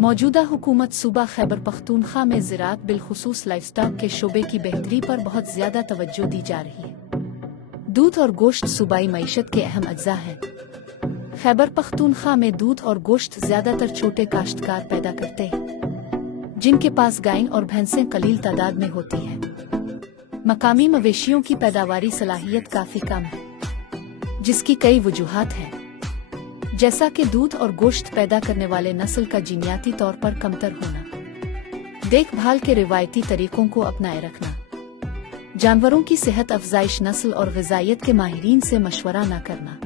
मौजूदा हुकूमत सूबा खैबर पख्तूनख्वा में ज़राअत बिलखुसूस लाइफस्टॉक के शोबे की बेहतरी पर बहुत ज़्यादा तवज्जो दी जा रही है। दूध और गोश्त सूबाई मईशत के अहम अज्जा हैं। खैबर पख्तूनख्वा में दूध और गोश्त ज़्यादातर छोटे काश्तकार पैदा करते हैं, जिनके पास गायें और भैंसें कलील तादाद में होती हैं। मकामी मवेशियों की पैदावारी सलाहियत काफ़ी कम है, जिसकी कई वजूहात हैं, जैसा कि दूध और गोश्त पैदा करने वाले नस्ल का जीनियाती तौर पर कमतर होना, देखभाल के रिवायती तरीकों को अपनाए रखना, जानवरों की सेहत अफजाइश नस्ल और ग़िज़ाइयत के माहिरीन से मशवरा न करना,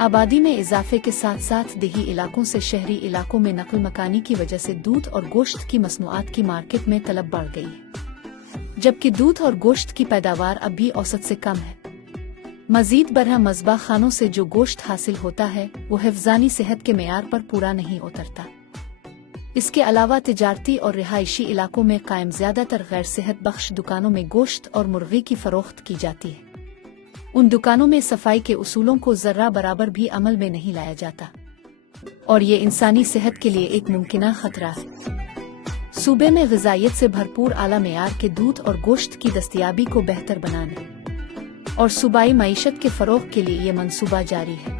आबादी में इजाफे के साथ साथ देही इलाकों से शहरी इलाकों में नकल मकानी की वजह से दूध और गोश्त की मसनूआत की मार्केट में तलब बढ़ गई है, जबकि दूध और गोश्त की पैदावार अब भी औसत से कम है। मजीद बरह मज़बा खानों से जो गोश्त हासिल होता है वो हिफ्ज़ानी सेहत के मेयार पर पूरा नहीं उतरता। इसके अलावा तिजारती और रिहायशी इलाकों में कायम ज़्यादातर गैर सेहत बख्श दुकानों में गोश्त और मुर्गी की फ़रोख्त की जाती है। उन दुकानों में सफाई के उसूलों को ज़र्रा बराबर भी अमल में नहीं लाया जाता, और ये इंसानी सेहत के लिए एक मुमकिना खतरा है। सूबे में ग़िज़ाइयत से भरपूर आला मेयार के दूध और गोश्त की दस्तयाबी को बेहतर बनाने और सूबाई मईशत के फ़रोग़ के लिए ये मंसूबा जारी है।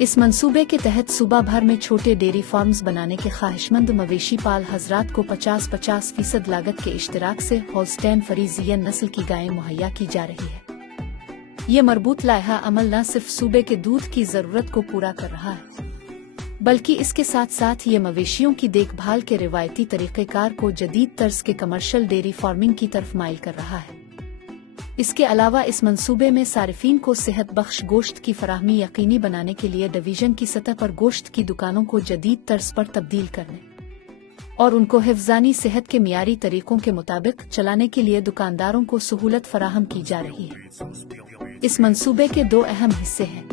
इस मंसूबे के तहत सूबा भर में छोटे डेयरी फार्म्स बनाने के ख्वाहिशमंद मवेशी पाल हजरात को 50-50% लागत के इश्तराक से होल्स्टेन फ्रीजियन नस्ल की गायें मुहैया की जा रही है। ये मरबूत लायहा अमल न सिर्फ सूबे के दूध की ज़रूरत को पूरा कर रहा है, बल्कि इसके साथ साथ ये मवेशियों की देखभाल के रिवायती तरीक़ेकार को जदीद तर्ज के कमर्शियल डेयरी फार्मिंग की तरफ माइल कर रहा है। इसके अलावा इस मंसूबे में सारिफीन को सेहत बख्श गोश्त की फराहमी यकीनी बनाने के लिए डिवीज़न की सतह पर गोश्त की दुकानों को जदीद तर्ज पर तब्दील करने और उनको हिफ्ज़ानी सेहत के मियारी तरीकों के मुताबिक चलाने के लिए दुकानदारों को सहूलत फराहम की जा रही है। इस मंसूबे के दो अहम हिस्से हैं।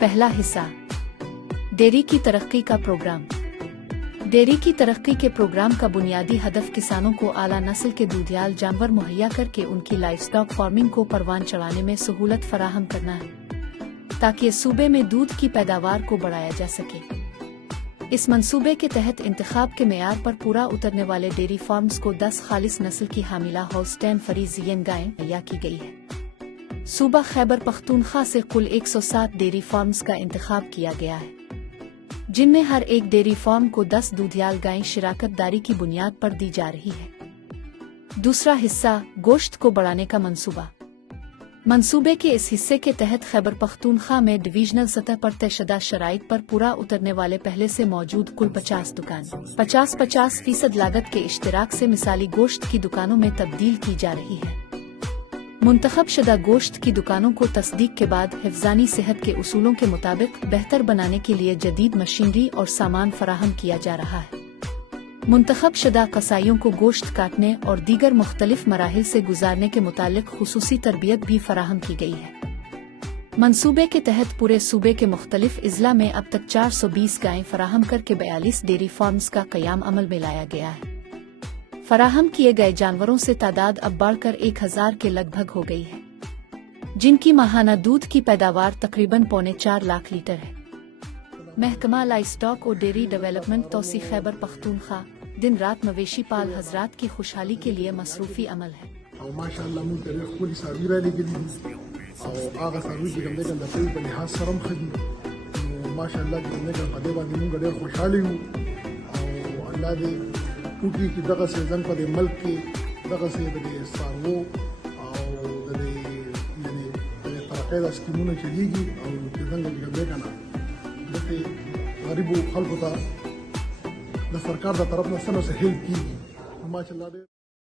पहला हिस्सा डेयरी की तरक्की का प्रोग्राम। डेयरी की तरक्की के प्रोग्राम का बुनियादी हदफ किसानों को आला नस्ल के दूधियाल जानवर मुहैया करके उनकी लाइवस्टॉक फार्मिंग को परवान चढ़ाने में सहूलत फराहम करना है, ताकि सूबे में दूध की पैदावार को बढ़ाया जा सके। इस मंसूबे के तहत इंतखाब के मेयार पर पूरा उतरने वाले डेयरी फार्म्स को 10 खालिस नस्ल की हामिला होल्स्टेन फ्रीजियन गायें मुहैया की गई है। सूबा खैबर पख्तूनख्वा से कुल 107 डेयरी फार्म्स का इंतखाब किया गया है, जिनमें हर एक डेयरी फार्म को 10 दूधियाल गायें शिराकत दारी की बुनियाद पर दी जा रही है। दूसरा हिस्सा गोश्त को बढ़ाने का मंसूबा। मंसूबे के इस हिस्से के तहत खैबर पख्तूनख्वा में डिवीजनल सतह पर तयशुदा शराइत पर पूरा उतरने वाले पहले से मौजूद कुल 50 दुकान 50-50% लागत के इश्तराक से मिसाली गोश्त की दुकानों में तब्दील की जा रही है। मुंतखब शुदा गोश्त की दुकानों को तस्दीक के बाद हिफ्ज़ानी सेहत के उसूलों के मुताबिक बेहतर बनाने के लिए जदीद मशीनरी और सामान फराहम किया जा रहा है। मुंतखब शुदा कसाईयों को गोश्त काटने और दीगर मुख्तलिफ मराहिल से गुजारने के मुतालिक खुसूसी तरबियत भी फराहम की गई है। मंसूबे के तहत पूरे सूबे के मुख्तलिफ इज़ला में अब तक 420 गायें फराहम करके 42 डेयरी फार्म्स का क़याम अमल में लाया गया है। फराहम किए गए जानवरों से तादाद अब बढ़कर 1000 के लगभग हो गई है, जिनकी माहाना दूध की पैदावार तकरीबन 4.25 लाख लीटर है। महकमा लाइवस्टॉक और डेयरी डेवलपमेंट तौसी खैबर पख्तूनख्वा दिन रात मवेशी पाल हजरात की खुशहाली के लिए मसरूफी अमल है। क्योंकि कि दगा से जन पर मल्क की दगा से दे सारो और दे यानी तरक़ीदा स्कीमों चलेगी और जन के गंदे का ना जैसे गरीबों खल्क होता द सरकार द तरफ न सनो से हेल्प की माशाल्लाह।